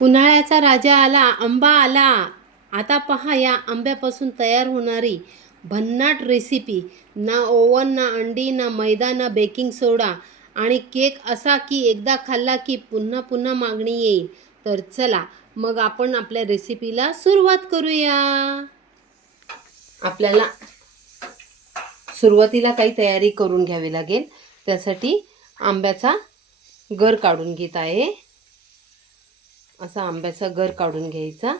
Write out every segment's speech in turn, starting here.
उन्हाळ्याचा राजा आला आंबा आला. आता पहा या आंब्यापासून तयार होणारी भन्नाट रेसिपी ना ओव्हन ना अंडी ना मैदा ना बेकिंग सोडा आणि केक असा की एकदा खाल्ला की पुन्हा पुन्हा मागणी येईल. तर चला मग आपण आपल्या रेसिपीला सुरुवात करूया. आपल्याला सुरुवातीला काही तयारी करून घ्यावी लागेल. त्यासाठी आंब्याचा गर काढून घेत आहे. असा आंब्याचा गर काढून घ्यायचा.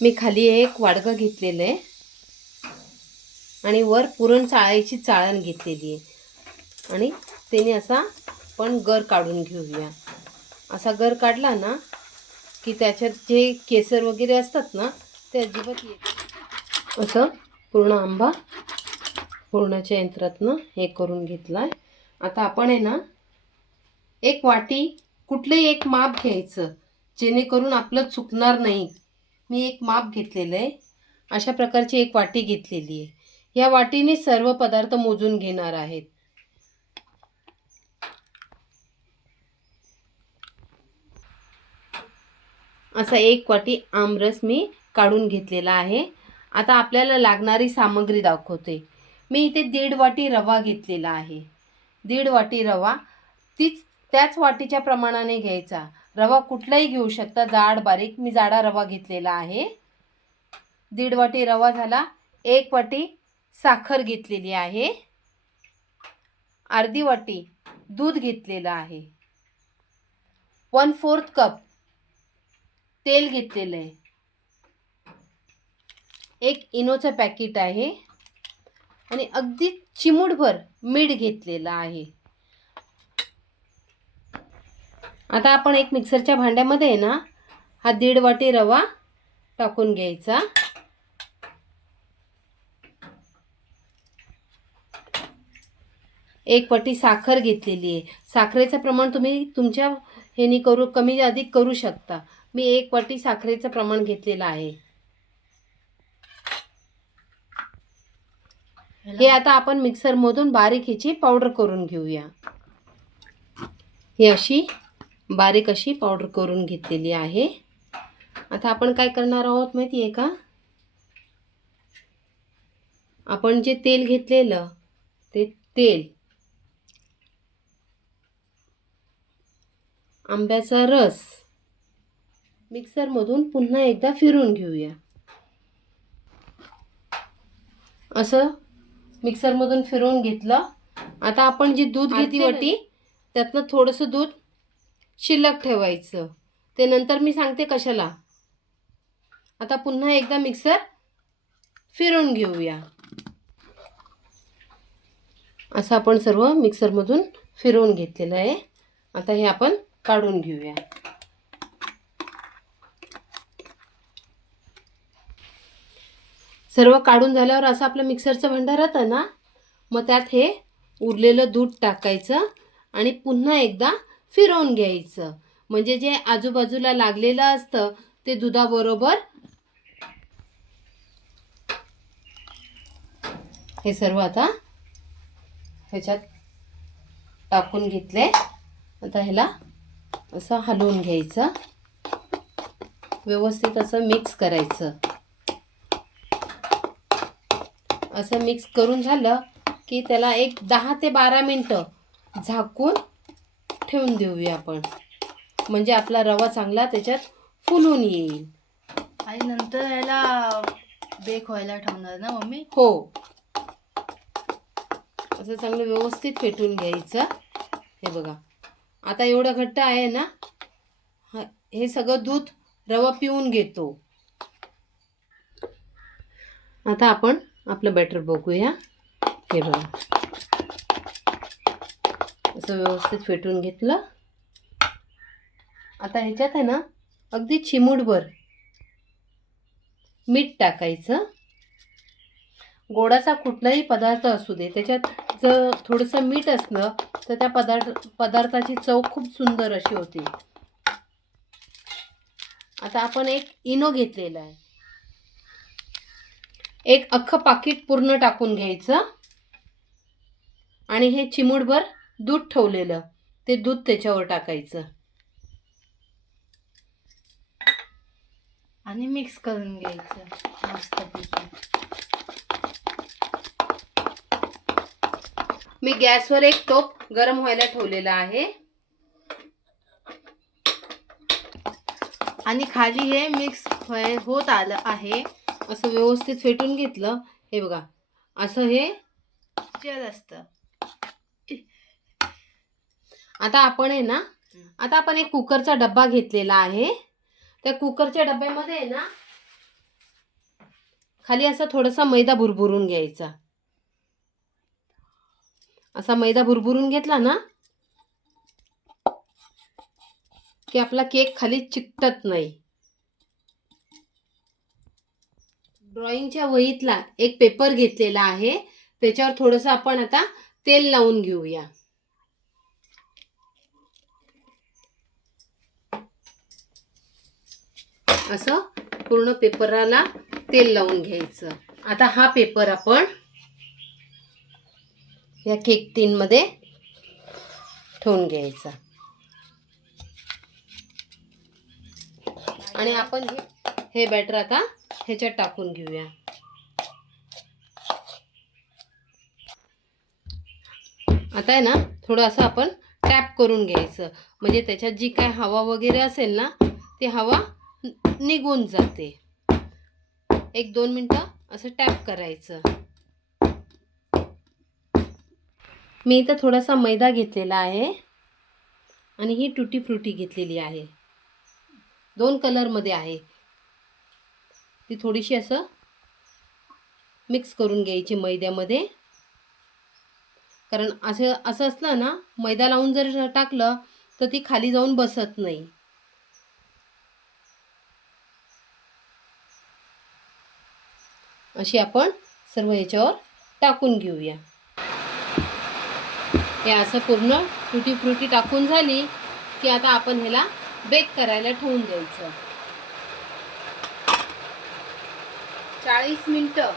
मी खाली एक वाडगं घेतलेलं आहे. आणि वर पुरण चाळायची चाळण घेतलेली आहे. आणि त्याने असा पण गर काढून घेऊया. असा गर काढला ना की त्याच्यात जे केसर वगैरे असतात ना ते अजिबात येत असं पूर्ण आंबा पूर्णाच्या यंत्रातनं हे करून घेतला आहे आता आपण आहे ना एक वाटी कुठलंही एक माप घ्यायचं? जेणेकरून आपलं चुकणार नाही. मी एक माप घेतलेलं आहे. अशा प्रकारची एक वाटी घेतलेली आहे. या वाटीने सर्व पदार्थ मोजून घेणार आहेत. असा एक वाटी आमरस मी काढून घेतलेला आहे. आता आपल्याला लागणारी सामग्री दाखवते. मी इथे दीड वाटी रवा घेतलेला आहे. दीड वाटी रवा तीच त्याच वाटीच्या प्रमाणाने घ्यायचा. रवा कुठलाही घेऊ शकता. जाड बारीक. मी जाडा रवा घेतलेला आहे. दीड वाटी रवा झाला. एक वाटी साखर घेतलेली आहे. अर्धी वाटी दूध घेतलेलं आहे. वन फोर्थ कप तेल घेतलेलं आहे. एक इनोचं पॅकेट आहे. आणि अगदी चिमूटभर मीठ घेतलेलं आहे. आता आपण एक मिक्सरच्या भांड्यामध्ये आहे ना हा दीड वाटी रवा टाकून घ्यायचा. एक वाटी साखर घेतलेली आहे. साखरेचं प्रमाण तुम्ही तुमच्या ह्यानी करू कमी अधिक करू शकता. मी एक वाटी साखरेचं प्रमाण घेतलेलं आहे. हे आता आपण मिक्सरमधून बारीक ह्याची पावडर करून घेऊया. ही अशी बारीक अशी पावडर करून घेतलेली आहे. आता आपण काय करणार आहोत माहिती आहे का? आपण जे तेल घेतलेलं ते तेल आंब्याचा रस मिक्सरमधून पुन्हा एकदा फिरून घेऊया. असं मिक्सरमधून फिरवून घेतलं. आता आपण जी दूध घेतली वाटी त्यातनं थोडंसं दूध शिल्लक ठेवायचं. ते नंतर मी सांगते कशाला. आता पुन्हा एकदा मिक्सर फिरून घेऊया. असं आपण सर्व मिक्सरमधून फिरवून घेतलेलं आहे. आता हे आपण काढून घेऊया. सर्व काढून झाल्यावर असं आपलं मिक्सरचं भांडं राहतं ना मग त्यात हे उरलेलं दूध टाकायचं आणि पुन्हा एकदा फिरवून घ्यायचं. म्हणजे जे आजूबाजूला लागलेलं असतं ते दुधाबरोबर हे सर्व आता ह्याच्यात टाकून घेतले. आता ह्याला असं हलवून घ्यायचं. व्यवस्थित असं मिक्स करायचं. असं मिक्स करून झालं की त्याला एक दहा ते बारा मिनटं झाकून ठेवून देऊया आपण. म्हणजे आपला रवा चांगला त्याच्यात फुलून येईल. आणि नंतर याला बेक व्हायला ठेवणार ना मम्मी? हो. असं चांगलं व्यवस्थित फेटून घ्यायचं. हे बघा. आता एवढं घट्ट आहे ना हा हे सगळं दूध रवा पिऊन घेतो. आता आपण आपलं बॅटर बघूया. हे बघा. असं व्यवस्थित फेटून घेतलं. आता ह्याच्यात आहे ना अगदी चिमूटभर मीठ टाकायचं. गोडाचा कुठलाही पदार्थ असू दे त्याच्यात जर थोडंसं मीठ असलं तर त्या पदार्थ पदार्थाची चव खूप सुंदर अशी होती. आता आपण एक इनो घेतलेला आहे. एक अख्खं पाकिट पूर्ण टाकून घ्यायचं. आणि हे चिमूटभर दूध ठेवलेलं. ते दूध त्याच्यावर टाकायचं. आणि मिक्स करून घ्यायचं. मस्तपैकी मी गॅसवर एक टोप गरम व्हायला ठेवलेला आहे. आणि खाली हे मिक्स होत आलं आहे. असं व्यवस्थित फेटून घेतलं. हे बघा. असं हे जल असतं. आता आपण आहे ना आता आपण एक कुकरचा डब्बा घेतलेला आहे. त्या कुकरच्या डब्यामध्ये आहे ना खाली असा थोडासा मैदा भुरभुरून घ्यायचा. असा मैदा भुरभुरून घेतला ना की आपला केक खाली चिकटत नाही. ड्रॉइंगच्या वहीतला एक पेपर घेतलेला आहे. त्याच्यावर थोडंसं आपण आता तेल लावून घेऊया. असं पूर्ण पेपराला तेल लावून घ्यायचं. आता हा पेपर आपण या केक टीनमध्ये ठेवून घ्यायचा. आणि आपण हे बॅटर आता ह्याच्यात टाकून घेऊया. आता आहे ना थोडं असं आपण टॅप करून घ्यायचं. म्हणजे त्याच्यात जी काय हवा वगैरे असेल ना ती हवा निघून जाते. एक दोन मिनटं असं टॅप करायचं. मी इथं थोडासा मैदा घेतलेला आहे. आणि ही टुटी फ्रुटी घेतलेली आहे. दोन कलरमध्ये आहे. ती थोडीशी असं मिक्स करून घ्यायची मैद्यामध्ये. कारण असं असं असलं ना मैदा लावून जर टाकलं तर ती खाली जाऊन बसत नाही. अशी आपण सर्व याच्यावर टाकून घेऊया. हे असं पूर्ण फ्रुटी फ्रुटी टाकून झाली की आता आपण ह्याला बेक करायला ठेवून द्यायचं. चाळीस मिनटं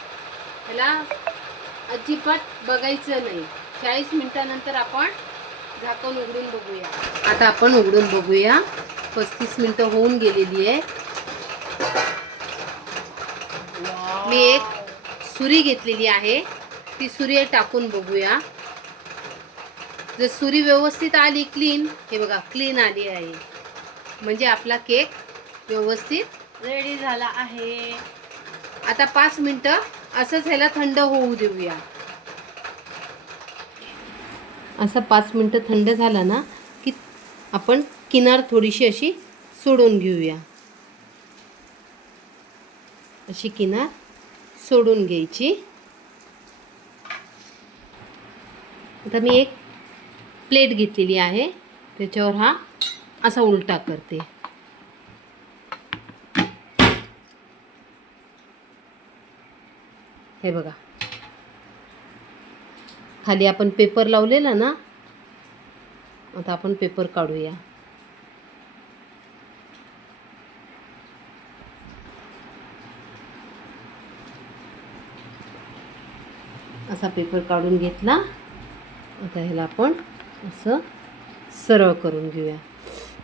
ह्याला अजिबात बघायचं नाही. चाळीस मिनिटानंतर आपण झाकण उघडून बघूया. आता आपण उघडून बघूया. पस्तीस मिनटं होऊन गेलेली आहे. मी एक सुरी घेतलेली आहे. ती सुरी टाकून बघूया. जर सुरी व्यवस्थित आली क्लीन हे बघा क्लीन आली आहे. म्हणजे आपला केक व्यवस्थित रेडी झाला आहे. आता पाच मिनटं असंच ह्याला थंड होऊ देऊया. असं पाच मिनटं थंड झाला ना की आपण किनार थोडीशी अशी सोडून घेऊया. अशी किनार सोडून घ्यायची. आता मी एक प्लेट घेतलेली आहे. त्याच्यावर हा असा उलटा करते. हे बघा. खाली आपण पेपर लावलेला ना आता आपण पेपर काढूया. असा पेपर काढून घेतला. आता ह्याला आपण असं सरळ करून घेऊया.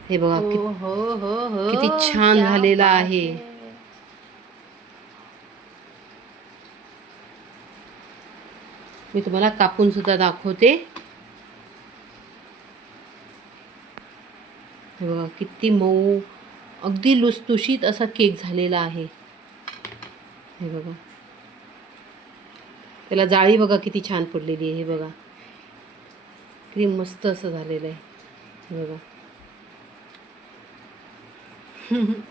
हे बघा हो किती हो हो हो. किती छान झालेला आहे. मी तुम्हाला कापून सुद्धा दाखवते. हे बघा किती मऊ अगदी लुसलुशीत असा केक झालेला आहे. हे बघा. त्याला जाळी बघा किती छान पडलेली आहे हे बघा. किती मस्त असं झालेलं आहे बघा.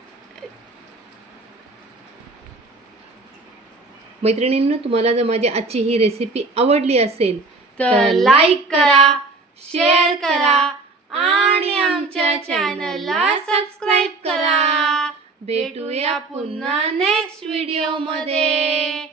मैत्रिणींनो तुम्हाला जर माझी आजची ही रेसिपी आवडली असेल तर लाईक करा शेअर करा आणि आमच्या चॅनलला सबस्क्राईब करा. भेटूया पुन्हा नेक्स्ट व्हिडिओमध्ये.